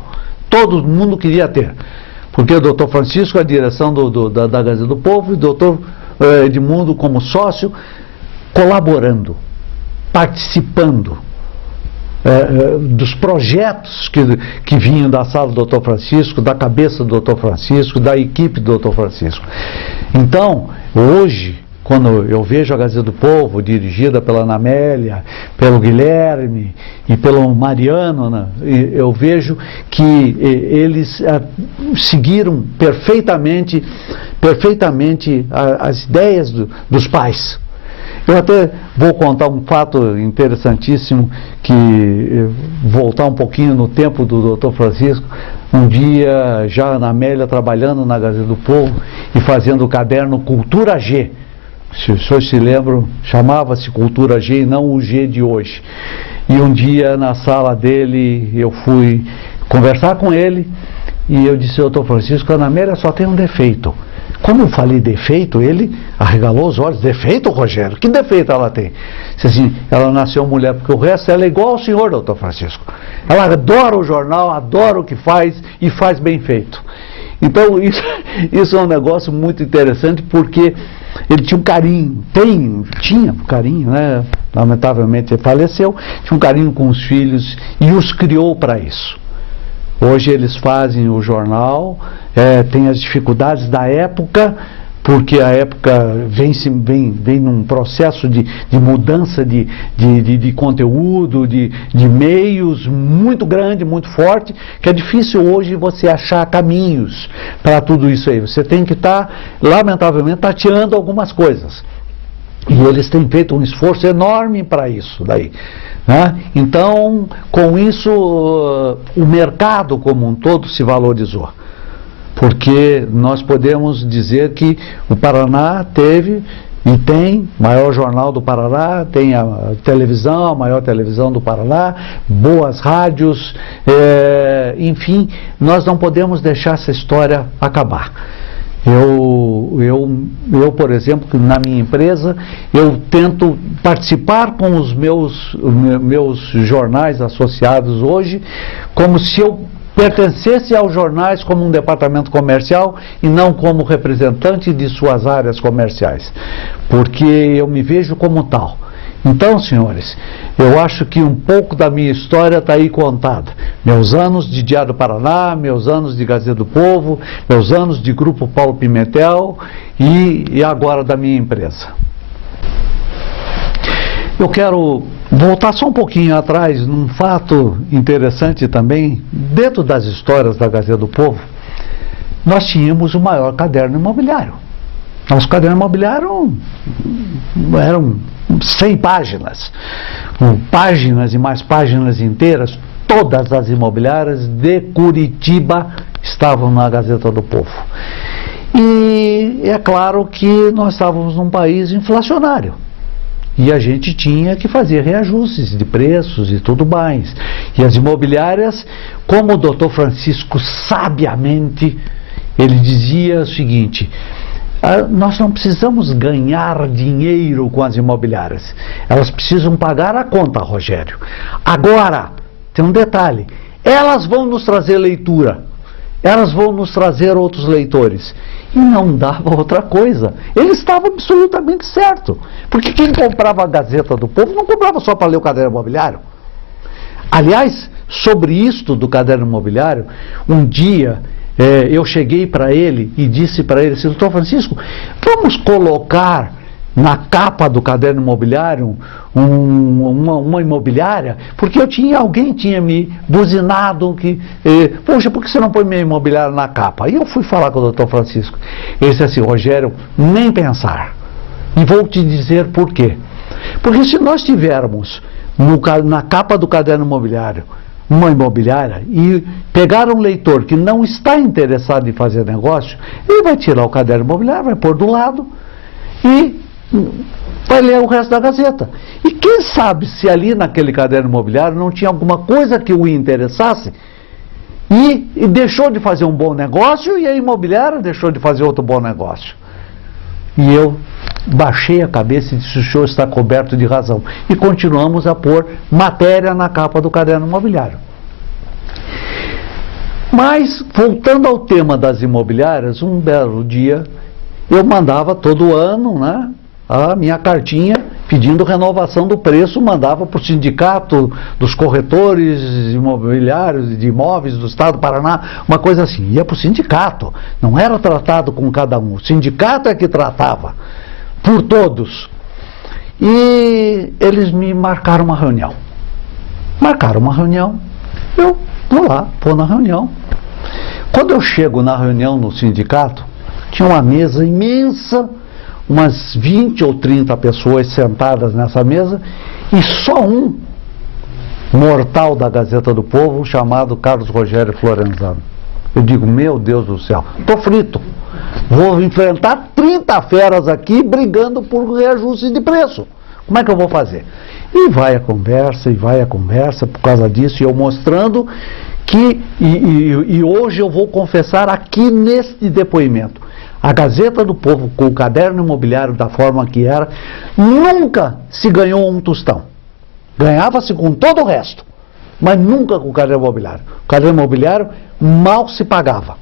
todo mundo queria ter, porque o Dr. Francisco, a direção da Gazeta do Povo, e o Dr. Edmundo como sócio, colaborando, participando dos projetos que vinham da sala do Dr. Francisco, da cabeça do Dr. Francisco, da equipe do Dr. Francisco. Então, hoje, quando eu vejo a Gazeta do Povo, dirigida pela Ana Amélia, pelo Guilherme e pelo Mariano, né, eu vejo que eles seguiram perfeitamente as ideias dos pais. Eu até vou contar um fato interessantíssimo, que voltar um pouquinho no tempo do Dr. Francisco. Um dia, já a Ana Amélia trabalhando na Gazeta do Povo e fazendo o caderno Cultura G. Se os senhores se lembram, chamava-se Cultura G e não o G de hoje. E um dia, na sala dele, eu fui conversar com ele e eu disse: Dr. Francisco, a Ana Amélia só tem um defeito. Como eu falei defeito, ele arregalou os olhos. Defeito, Rogério? Que defeito ela tem? Disse assim: ela nasceu mulher, porque o resto ela é igual ao senhor, doutor Francisco. Ela adora o jornal, adora o que faz e faz bem feito. Então isso é um negócio muito interessante, porque ele tinha um carinho, tinha um carinho, né? Lamentavelmente ele faleceu, tinha um carinho com os filhos e os criou para isso. Hoje eles fazem o jornal, tem as dificuldades da época, porque a época vem num processo de mudança de conteúdo, de meios muito grande, muito forte, que é difícil hoje você achar caminhos para tudo isso aí. Você tem que estar, lamentavelmente, tateando algumas coisas. E eles têm feito um esforço enorme para isso daí. Né? Então, com isso, o mercado como um todo se valorizou. Porque nós podemos dizer que o Paraná teve e tem o maior jornal do Paraná, tem a televisão, a maior televisão do Paraná, boas rádios, enfim, nós não podemos deixar essa história acabar. Eu, por exemplo, na minha empresa, eu tento participar com os meus jornais associados hoje, como se eu pertencesse aos jornais como um departamento comercial e não como representante de suas áreas comerciais, porque eu me vejo como tal. Então, senhores, eu acho que um pouco da minha história está aí contada. Meus anos de Diário do Paraná, meus anos de Gazeta do Povo, meus anos de Grupo Paulo Pimentel e agora da minha empresa. Eu quero voltar só um pouquinho atrás, num fato interessante também. Dentro das histórias da Gazeta do Povo, nós tínhamos o maior caderno imobiliário. Nosso caderno imobiliário eram 100 páginas, páginas e mais páginas inteiras. Todas as imobiliárias de Curitiba estavam na Gazeta do Povo. E é claro que nós estávamos num país inflacionário. E a gente tinha que fazer reajustes de preços e tudo mais. E as imobiliárias, como o doutor Francisco sabiamente, ele dizia o seguinte: nós não precisamos ganhar dinheiro com as imobiliárias. Elas precisam pagar a conta, Rogério. Agora, tem um detalhe: elas vão nos trazer leitura. Elas vão nos trazer outros leitores. E não dava outra coisa. Ele estava absolutamente certo. Porque quem comprava a Gazeta do Povo não comprava só para ler o caderno imobiliário. Aliás, sobre isto do caderno imobiliário, um dia eu cheguei para ele e disse para ele assim: doutor Francisco, vamos colocar na capa do caderno imobiliário uma imobiliária, porque alguém tinha me buzinado que, poxa, por que você não põe minha imobiliária na capa? Aí eu fui falar com o doutor Francisco. Ele disse assim: Rogério, nem pensar. E vou te dizer por quê. Porque se nós tivermos na capa do caderno imobiliário uma imobiliária e pegar um leitor que não está interessado em fazer negócio, ele vai tirar o caderno imobiliário, vai pôr do lado e vai ler o resto da Gazeta. E quem sabe se ali naquele caderno imobiliário não tinha alguma coisa que o interessasse e deixou de fazer um bom negócio e a imobiliária deixou de fazer outro bom negócio. E eu baixei a cabeça e disse: o senhor está coberto de razão. E continuamos a pôr matéria na capa do caderno imobiliário. Mas, voltando ao tema das imobiliárias, um belo dia eu mandava todo ano, né, a minha cartinha pedindo renovação do preço, mandava para o sindicato dos corretores imobiliários de imóveis do estado do Paraná, uma coisa assim, ia para o sindicato, não era tratado com cada um, o sindicato é que tratava, por todos. E eles me marcaram uma reunião. Eu vou na reunião. Quando eu chego na reunião no sindicato, tinha uma mesa imensa, umas 20 ou 30 pessoas sentadas nessa mesa, e só um mortal da Gazeta do Povo, chamado Carlos Rogério Florenzano. Eu digo, meu Deus do céu, estou frito. Vou enfrentar 30 feras aqui brigando por reajuste de preço. Como é que eu vou fazer? E vai a conversa por causa disso, e eu mostrando que, e hoje eu vou confessar aqui neste depoimento, a Gazeta do Povo, com o caderno imobiliário da forma que era, nunca se ganhou um tostão. Ganhava-se com todo o resto, mas nunca com o caderno imobiliário. O caderno imobiliário mal se pagava.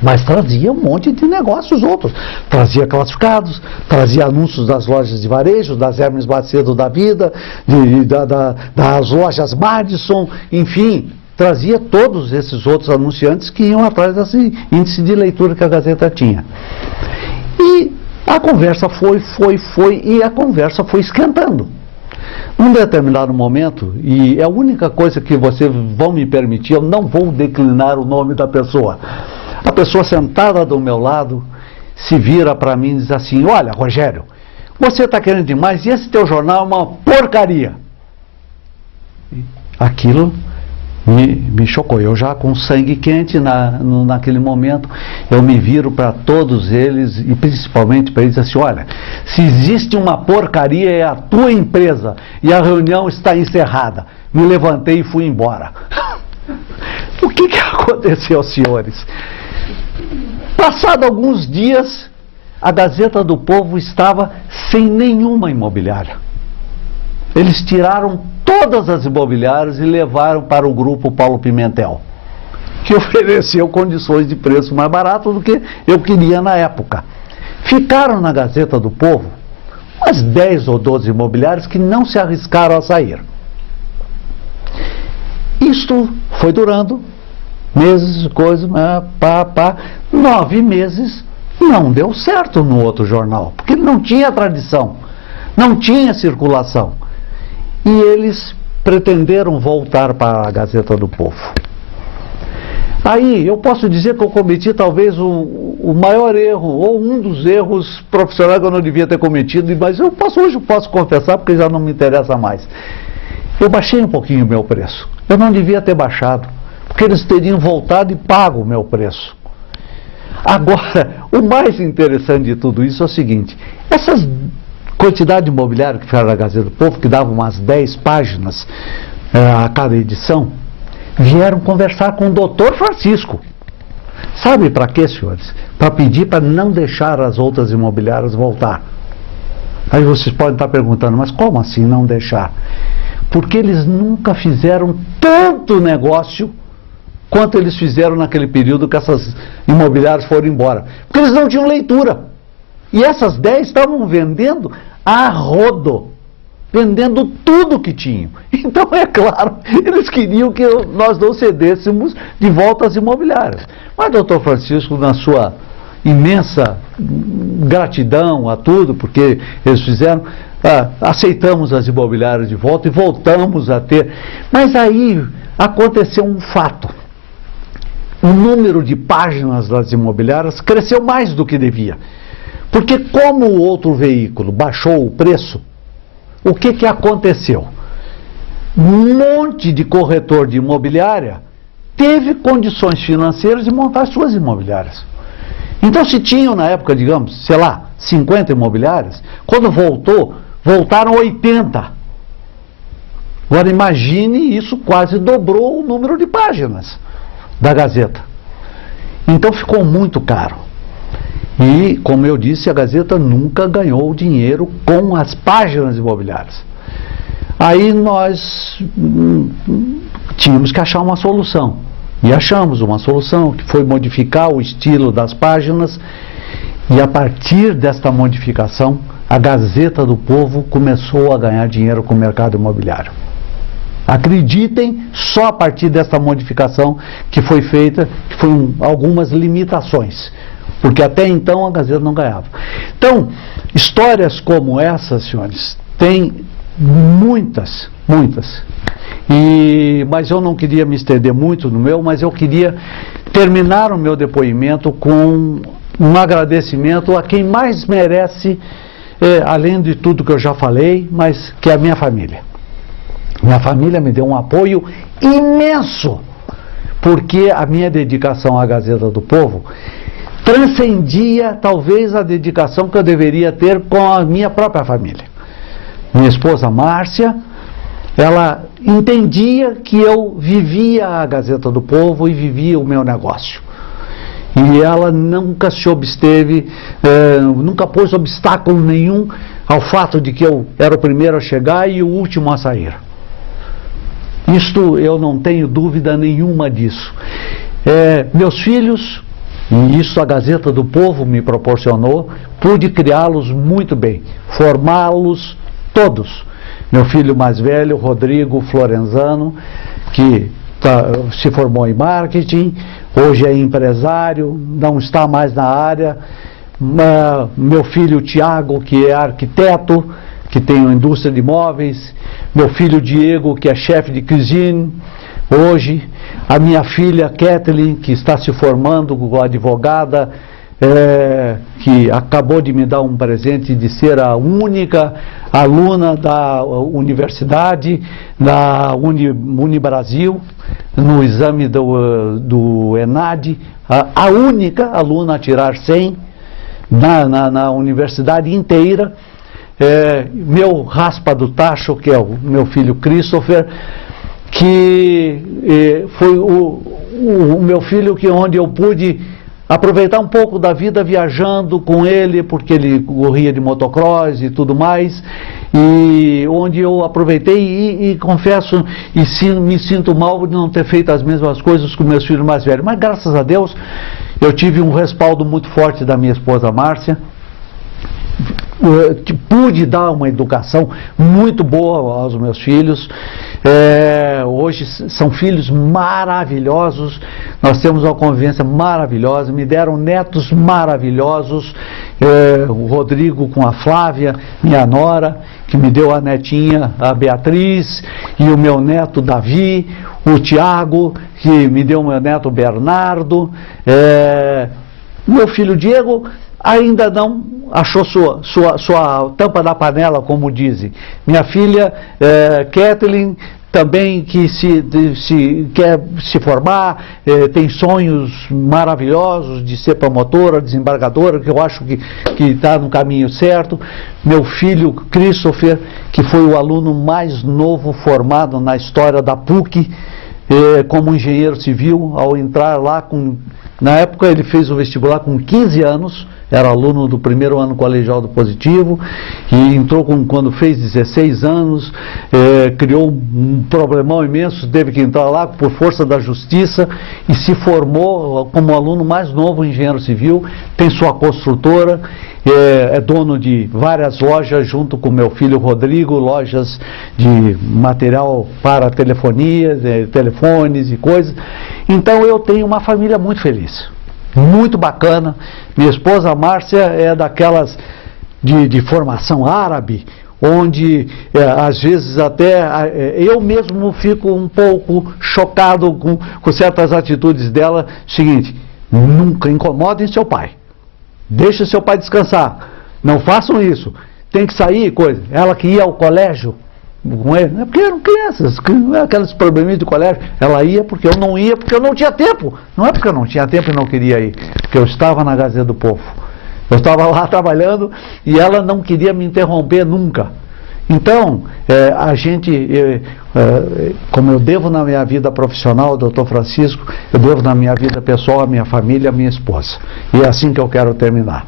Mas trazia um monte de negócios outros. Trazia classificados, trazia anúncios das lojas de varejo, das Hermes Macedo da vida, das lojas Madison, enfim, trazia todos esses outros anunciantes que iam atrás desse índice de leitura que a Gazeta tinha. E a conversa foi, e a conversa foi esquentando. Num determinado momento, e é a única coisa que vocês vão me permitir, eu não vou declinar o nome da pessoa. A pessoa sentada do meu lado se vira para mim e diz assim, olha, Rogério, você está querendo demais e esse teu jornal é uma porcaria. Aquilo me chocou. Eu já com sangue quente naquele momento, eu me viro para todos eles e principalmente para eles assim, olha, se existe uma porcaria é a tua empresa e a reunião está encerrada. Me levantei e fui embora. O que aconteceu, senhores? Passado alguns dias, a Gazeta do Povo estava sem nenhuma imobiliária. Eles tiraram todas as imobiliárias e levaram para o grupo Paulo Pimentel, que ofereceu condições de preço mais barato do que eu queria na época. Ficaram na Gazeta do Povo umas 10 ou 12 imobiliárias que não se arriscaram a sair. Isto foi durando meses, coisas, 9 meses, não deu certo no outro jornal, porque não tinha tradição, não tinha circulação. E eles pretenderam voltar para a Gazeta do Povo. Aí eu posso dizer que eu cometi talvez o maior erro, ou um dos erros profissionais que eu não devia ter cometido, mas hoje eu posso confessar porque já não me interessa mais. Eu baixei um pouquinho o meu preço. Eu não devia ter baixado, porque eles teriam voltado e pago o meu preço. Agora, o mais interessante de tudo isso é o seguinte, essas quantidade de imobiliário que ficaram na Gazeta do Povo, que dava umas 10 páginas a cada edição, vieram conversar com o doutor Francisco. Sabe para quê, senhores? Para pedir para não deixar as outras imobiliárias voltar. Aí vocês podem estar perguntando, mas como assim não deixar? Porque eles nunca fizeram tanto negócio quanto eles fizeram naquele período que essas imobiliárias foram embora. Porque eles não tinham leitura. E essas 10 estavam vendendo a rodo, vendendo tudo que tinham. Então, é claro, eles queriam que nós não cedêssemos de volta às imobiliárias. Mas doutor Francisco, na sua imensa gratidão a tudo, porque eles fizeram, aceitamos as imobiliárias de volta e voltamos a ter. Mas aí aconteceu um fato. O número de páginas das imobiliárias cresceu mais do que devia. Porque como o outro veículo baixou o preço, o que aconteceu? Um monte de corretor de imobiliária teve condições financeiras de montar suas imobiliárias. Então, se tinham na época, digamos, sei lá, 50 imobiliárias, quando voltaram 80. Agora imagine, isso quase dobrou o número de páginas da Gazeta. Então ficou muito caro. E, como eu disse, a Gazeta nunca ganhou dinheiro com as páginas imobiliárias. Aí nós tínhamos que achar uma solução. E achamos uma solução, que foi modificar o estilo das páginas. E a partir desta modificação, a Gazeta do Povo começou a ganhar dinheiro com o mercado imobiliário. Acreditem, só a partir desta modificação que foi feita, que foram algumas limitações, porque até então a Gazeta não ganhava. Então, histórias como essas, senhores, tem muitas. Mas eu não queria me estender muito no meu, mas eu queria terminar o meu depoimento com um agradecimento a quem mais merece, além de tudo que eu já falei, mas que é a minha família. Minha família me deu um apoio imenso, porque a minha dedicação à Gazeta do Povo transcendia talvez a dedicação que eu deveria ter com a minha própria família. Minha esposa Márcia, ela entendia que eu vivia a Gazeta do Povo e vivia o meu negócio. E ela nunca se absteve, nunca pôs obstáculo nenhum ao fato de que eu era o primeiro a chegar e o último a sair. Isto eu não tenho dúvida nenhuma disso. Meus filhos, e isso a Gazeta do Povo me proporcionou, pude criá-los muito bem, formá-los todos. Meu filho mais velho, Rodrigo Florenzano, que se formou em marketing, hoje é empresário, não está mais na área. Meu filho Tiago, que é arquiteto, que tem uma indústria de imóveis. Meu filho Diego, que é chefe de cozinha, hoje. A minha filha Kathleen, que está se formando como advogada, que acabou de me dar um presente de ser a única aluna da universidade, da Unibrasil, no exame do ENAD, a única aluna a tirar 100 na universidade inteira. Meu raspa do tacho, que é o meu filho Christopher, que foi o meu filho onde eu pude aproveitar um pouco da vida viajando com ele, porque ele corria de motocross e tudo mais, e onde eu aproveitei e confesso, me sinto mal de não ter feito as mesmas coisas com meus filhos mais velhos, mas graças a Deus eu tive um respaldo muito forte da minha esposa Márcia. Pude dar uma educação muito boa aos meus filhos. Hoje são filhos maravilhosos, nós temos uma convivência maravilhosa, me deram netos maravilhosos, o Rodrigo com a Flávia, minha nora, que me deu a netinha, a Beatriz, e o meu neto Davi, o Tiago, que me deu o meu neto Bernardo, meu filho Diego ainda não achou sua tampa da panela, como dizem. Minha filha Kathleen também, que quer se formar, tem sonhos maravilhosos de ser promotora, desembargadora, que eu acho que está no caminho certo. Meu filho Christopher, que foi o aluno mais novo formado na história da PUC, como engenheiro civil, ao entrar lá na época ele fez o vestibular com 15 anos, era aluno do primeiro ano colegial do Positivo, e entrou quando fez 16 anos, criou um problemão imenso, teve que entrar lá por força da justiça, e se formou como aluno mais novo em engenheiro civil, tem sua construtora, é dono de várias lojas junto com meu filho Rodrigo, lojas de material para telefonias, telefones e coisas. Então eu tenho uma família muito feliz, muito bacana. Minha esposa Márcia é daquelas de formação árabe, onde às vezes até eu mesmo fico um pouco chocado com certas atitudes dela. Seguinte, nunca incomodem seu pai. Deixa seu pai descansar. Não façam isso. Tem que sair, coisa. Ela que ia ao colégio com ele, não é porque eram crianças, aqueles probleminhas de colégio. Ela ia porque eu não ia, porque eu não tinha tempo. Não é porque eu não tinha tempo e não queria ir, porque eu estava na Gazeta do Povo. Eu estava lá trabalhando e ela não queria me interromper nunca. Então, a gente, como eu devo na minha vida profissional, doutor Francisco, eu devo na minha vida pessoal, a minha família, a minha esposa. E é assim que eu quero terminar.